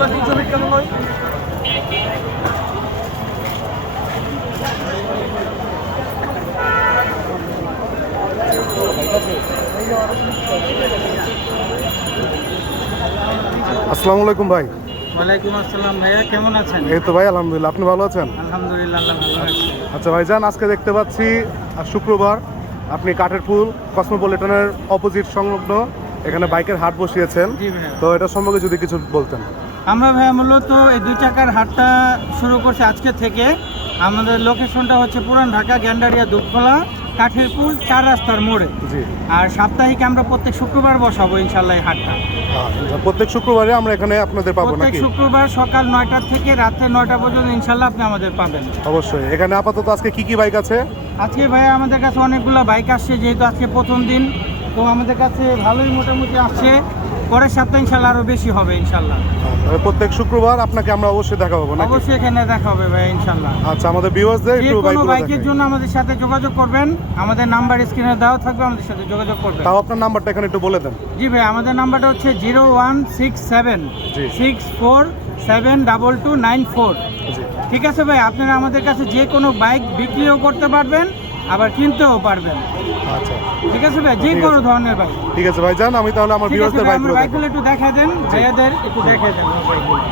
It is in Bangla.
300 কেন নয়? আসসালামু আলাইকুম ভাই। ওয়ালাইকুম আসসালাম ভাইয়া, কেমন আছেন? এই তো ভাই আলহামদুলিল্লাহ, আপনি ভালো আছেন? আলহামদুলিল্লাহ, আল্লাহ ভালো আছি। আচ্ছা ভাইজান, আজকে দেখতে পাচ্ছি শুক্রবার আপনি কাঠের পুল কসমোপলিটনের অপোজিট সংলগ্ন এখানে বাইকের হাট বসিয়েছেন। জি ভাইয়া, তো এটা সম্পর্কে যদি কিছু বলতেন। আমরা ভাইয়া মূলত এই 2 চাকার হাটটা শুরু করছি আজকে থেকে। আমাদের লোকেশনটা হচ্ছে পুরান ঢাকা, গ্যান্ডারিয়া, দুপখোলা, কাঠের পুল, 4 রাস্তার মোড়ে। জি, আর সাপ্তাহিক আমরা প্রত্যেক শুক্রবার বসাবো ইনশাল্লাহ এই হাটটা। প্রত্যেক শুক্রবারে আমরা এখানে আপনাদের পাবো প্রত্যেক নাকি? শুক্রবার সকাল 9টা থেকে রাতে 9টা পর্যন্ত ইনশাল্লাহ আপনি আমাদের পাবেন। অবশ্যই। এখানে আপাতত আজকে কি কি বাইক আছে? আজকে ভাইয়া আমাদের কাছে অনেকগুলো বাইক আসছে, যেহেতু আজকে প্রথম দিন, তো আমাদের কাছে ভালোই মোটামুটি আসছে। পরের সপ্তাহে ইনশাল্লাহ আরও বেশি হবে ইনশাল্লাহ। তবে প্রত্যেক শুক্রবার আপনাকে আমরা অবশ্যই দেখা পাবো নাকি? অবশ্যই এখানে দেখা হবে ভাই ইনশাল্লাহ। আচ্ছা, আমাদের ভিউয়ার্সদের যে একটু কোনো বাইকগুলো বাইকের দেখাই। জন্য আমাদের সাথে যোগাযোগ করবেন, আমাদের নাম্বার স্ক্রিনে দেওয়া থাকবে, আমাদের সাথে যোগাযোগ করবেন। তাও আপনার নাম্বারটা এখানে একটু বলে দেন। জি ভাই, আমাদের নাম্বারটা হচ্ছে 0167 জি। 64729294। জি, ঠিক আছে ভাই, আপনারা আমাদের কাছে যে কোনো বাইক বিক্রিও করতে পারবেন, আবার কিনতেও পারবেন। আচ্ছা ঠিক আছে ভাই, যে ঠিক কোনো আছে। ধরনের বাইক। ঠিক আছে ভাইজান, আমি তাহলে আমার ঠিক আছে ভিউয়ার্সদের ভাই, আমার বাইকগুলো দেখাই। বাইকগুলো একটু দেখা দেন, ভাইয়াদের একটু দেখা দেন বাইকগুলো।